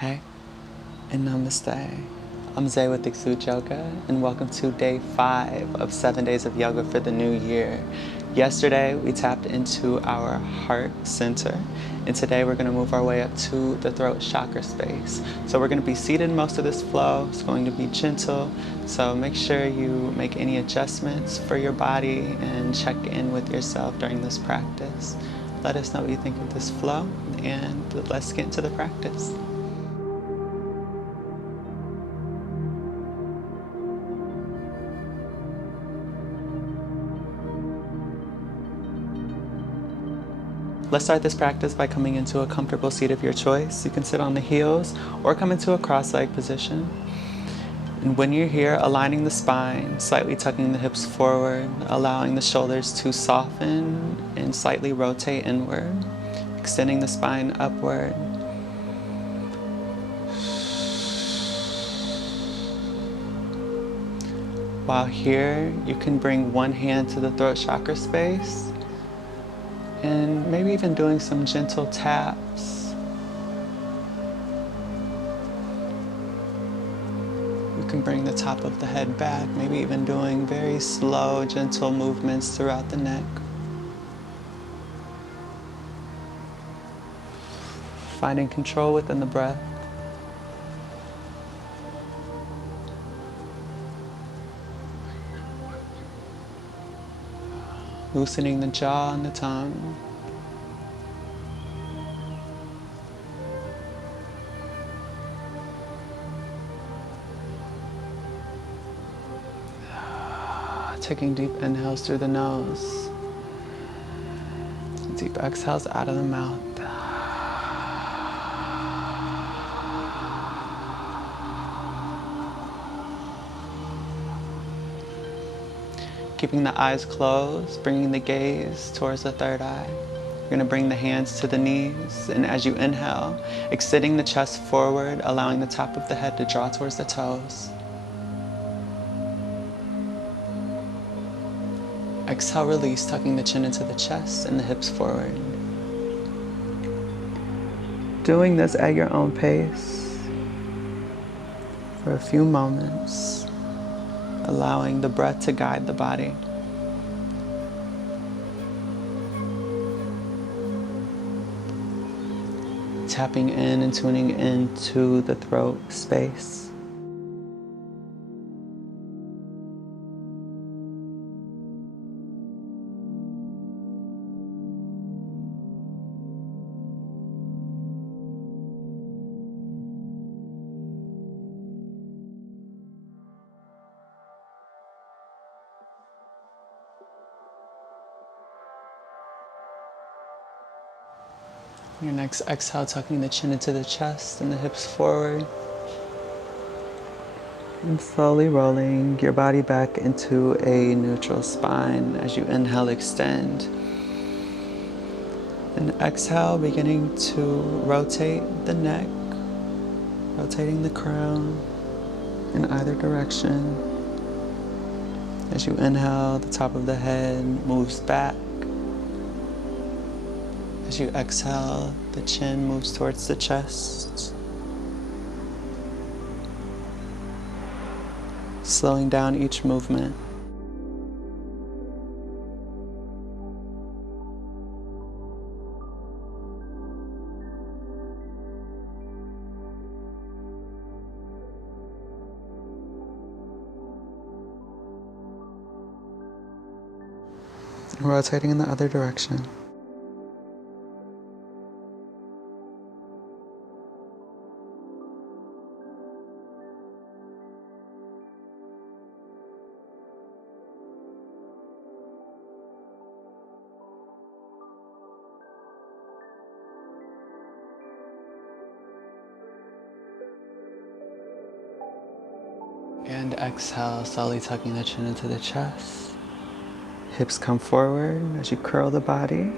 Hey, and namaste. I'm Zay with Xude Yoga, and welcome to day 5 of 7 days of yoga for the new year. Yesterday, we tapped into our heart center, and today we're going to move our way up to the throat chakra space. So we're going to be seated most of this flow. It's going to be gentle, so make sure you make any adjustments for your body and check in with yourself during this practice. Let us know what you think of this flow, and let's get into the practice. Let's start this practice by coming into a comfortable seat of your choice. You can sit on the heels or come into a cross-legged position. And when you're here, aligning the spine, slightly tucking the hips forward, allowing the shoulders to soften and slightly rotate inward, extending the spine upward. While here, you can bring one hand to the throat chakra space, and maybe even doing some gentle taps. You can bring the top of the head back, maybe even doing very slow, gentle movements throughout the neck. Finding control within the breath. Loosening the jaw and the tongue. Taking deep inhales through the nose. Deep exhales out of the mouth. Keeping the eyes closed, bringing the gaze towards the third eye. You're going to bring the hands to the knees, and as you inhale, extending the chest forward, allowing the top of the head to draw towards the toes. Exhale, release, tucking the chin into the chest and the hips forward. Doing this at your own pace for a few moments, allowing the breath to guide the body. Tapping in and tuning into the throat space. Your next exhale, tucking the chin into the chest and the hips forward. And slowly rolling your body back into a neutral spine as you inhale, extend. And exhale, beginning to rotate the neck, rotating the crown in either direction. As you inhale, the top of the head moves back. As you exhale, the chin moves towards the chest. Slowing down each movement. And rotating in the other direction. And exhale, slowly tucking the chin into the chest. Hips come forward as you curl the body.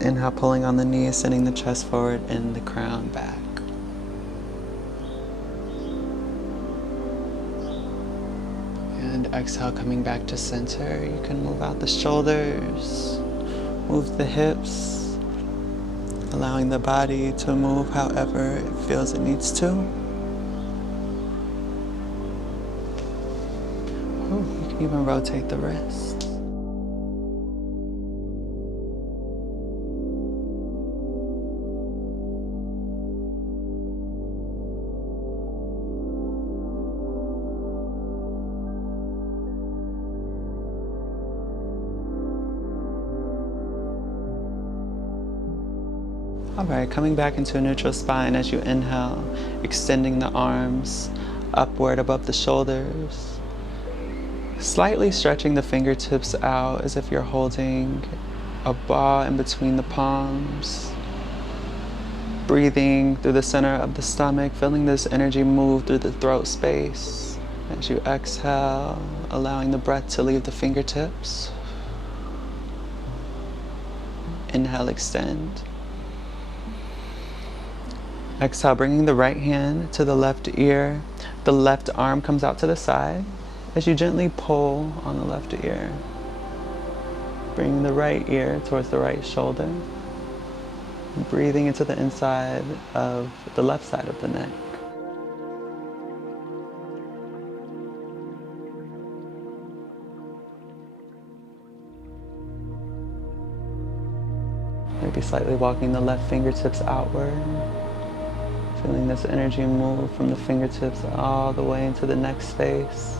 Inhale, pulling on the knees, sending the chest forward and the crown back. And exhale, coming back to center. You can move out the shoulders, move the hips, allowing the body to move however it feels it needs to. Oh, you can even rotate the wrist. All right, coming back into a neutral spine as you inhale, extending the arms upward above the shoulders, slightly stretching the fingertips out as if you're holding a ball in between the palms, breathing through the center of the stomach, feeling this energy move through the throat space. As you exhale, allowing the breath to leave the fingertips. Inhale, extend. Exhale, bringing the right hand to the left ear. The left arm comes out to the side as you gently pull on the left ear. Bringing the right ear towards the right shoulder. Breathing into the inside of the left side of the neck. Maybe slightly walking the left fingertips outward. Feeling this energy move from the fingertips all the way into the neck space.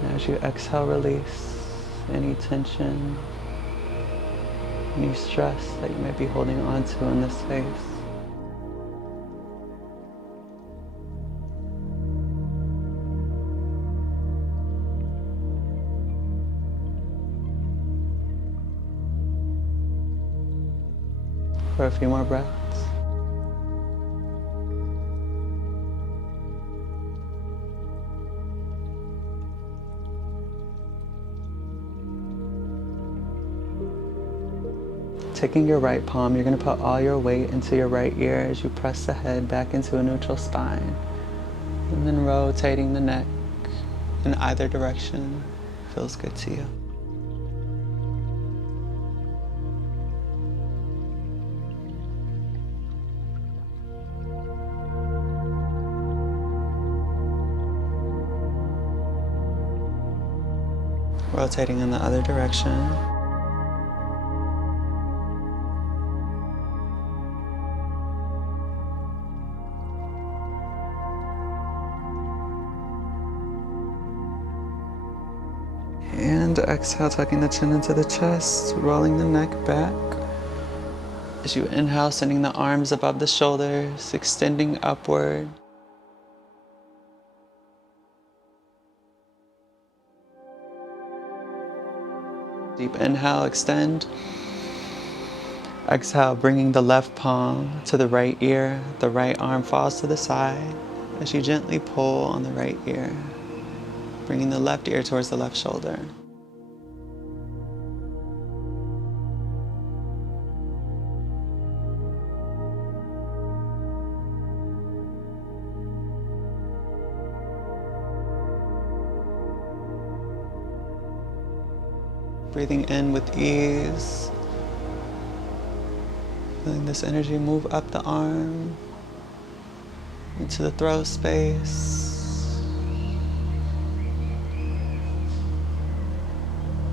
And as you exhale, release any tension, any stress that you might be holding on to in this space. For a few more breaths. Taking your right palm, you're going to put all your weight into your right ear as you press the head back into a neutral spine. And then rotating the neck in either direction feels good to you. Rotating in the other direction. And exhale, tucking the chin into the chest, rolling the neck back. As you inhale, sending the arms above the shoulders, extending upward. Deep inhale, extend. Exhale, bringing the left palm to the right ear. The right arm falls to the side as you gently pull on the right ear, bringing the left ear towards the left shoulder. Breathing in with ease. Feeling this energy move up the arm, into the throat space.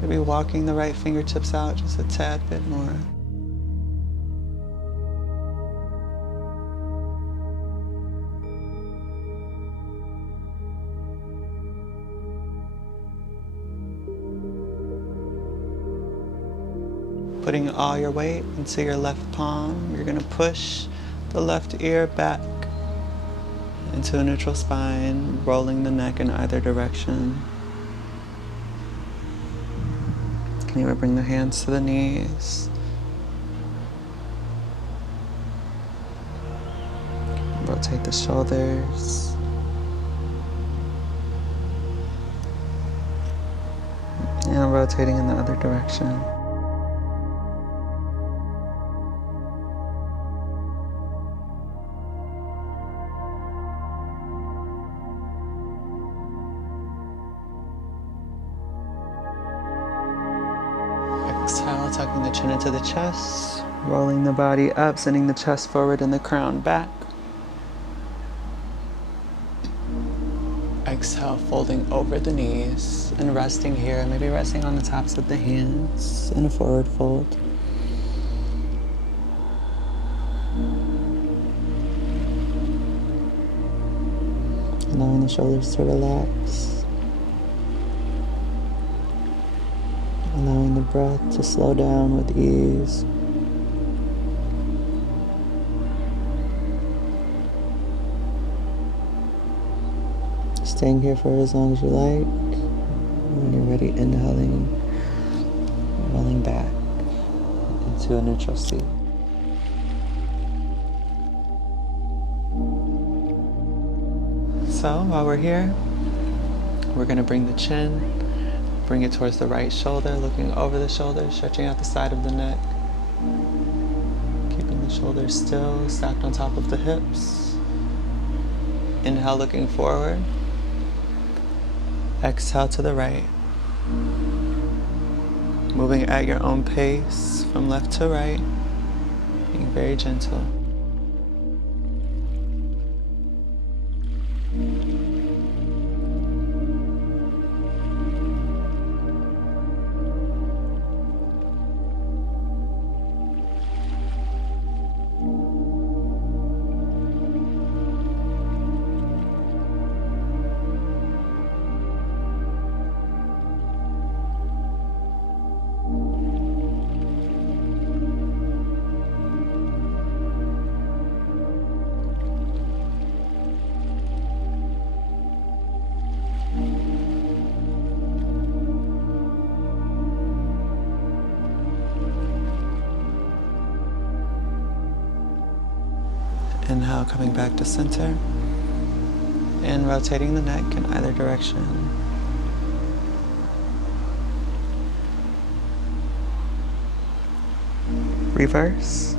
Maybe walking the right fingertips out just a tad bit more. Putting all your weight into your left palm, you're going to push the left ear back into a neutral spine, rolling the neck in either direction. Can you bring the hands to the knees? Rotate the shoulders. And rotating in the other direction. Exhale, tucking the chin into the chest, rolling the body up, sending the chest forward and the crown back. Exhale, folding over the knees and resting here, maybe resting on the tops of the hands in a forward fold. Allowing the shoulders to relax. Allowing the breath to slow down with ease. Staying here for as long as you like. When you're ready, inhaling, rolling back into a neutral seat. So while we're here, we're going to bring the chin, bring it towards the right shoulder, looking over the shoulder, stretching out the side of the neck. Keeping the shoulders still, stacked on top of the hips. Inhale, looking forward. Exhale to the right. Moving at your own pace from left to right, being very gentle. Inhale, coming back to center and rotating the neck in either direction. Reverse.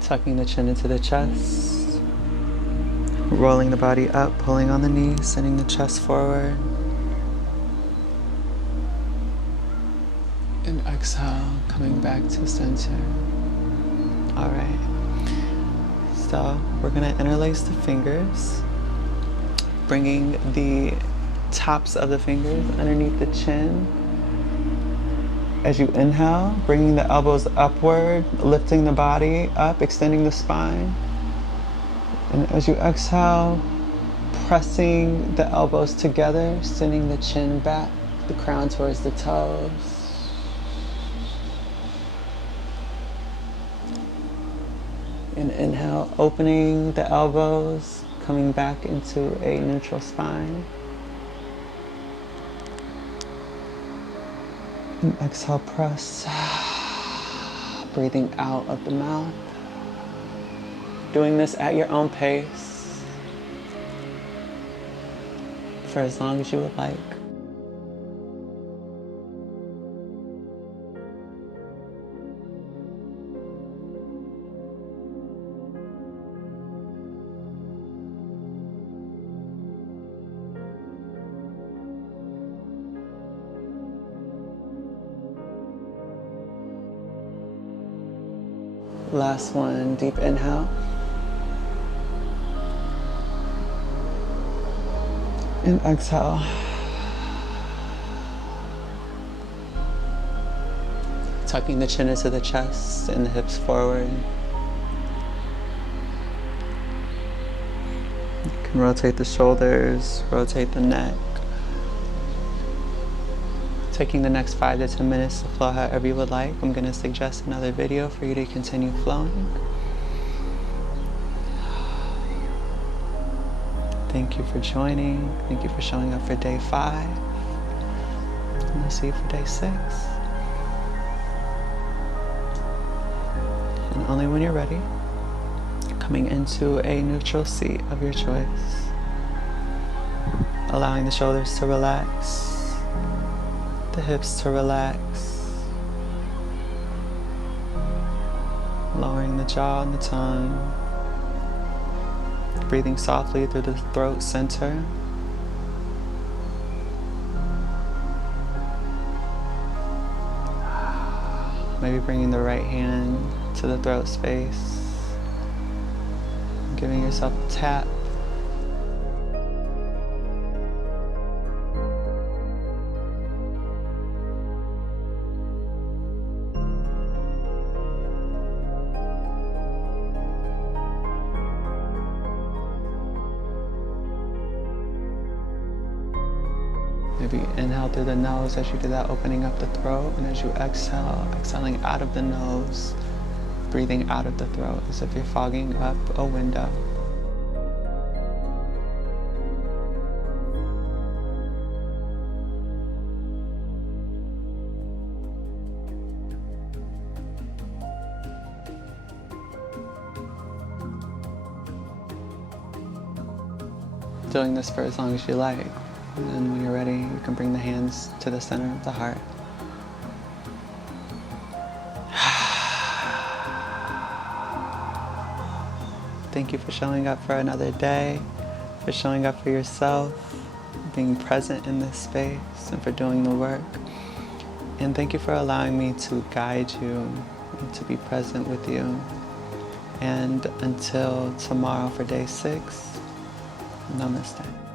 Tucking the chin into the chest, rolling the body up, pulling on the knees, sending the chest forward. And exhale, coming back to center. All right. So we're gonna interlace the fingers, bringing the tops of the fingers underneath the chin. As you inhale, bringing the elbows upward, lifting the body up, extending the spine. And as you exhale, pressing the elbows together, sending the chin back, the crown towards the toes. And inhale, opening the elbows, coming back into a neutral spine. And exhale, press, breathing out of the mouth. Doing this at your own pace for as long as you would like. Last one, deep inhale. And exhale. Tucking the chin into the chest and the hips forward. You can rotate the shoulders, rotate the neck. Taking the next 5 to 10 minutes to flow however you would like. I'm going to suggest another video for you to continue flowing. Thank you for joining. Thank you for showing up for day 5. And I'll see you for day 6. And only when you're ready, coming into a neutral seat of your choice. Allowing the shoulders to relax. The hips to relax, lowering the jaw and the tongue, Breathing softly through the throat center. Maybe bringing the right hand to the throat space. Giving yourself a tap. Maybe inhale through the nose as you do that, opening up the throat, and as you exhale, exhaling out of the nose, breathing out of the throat as if you're fogging up a window. Doing this for as long as you like. And then when you're ready, you can bring the hands to the center of the heart. Thank you for showing up for another day, for showing up for yourself, being present in this space, and for doing the work. And thank you for allowing me to guide you, and to be present with you. And until tomorrow for day 6, namaste.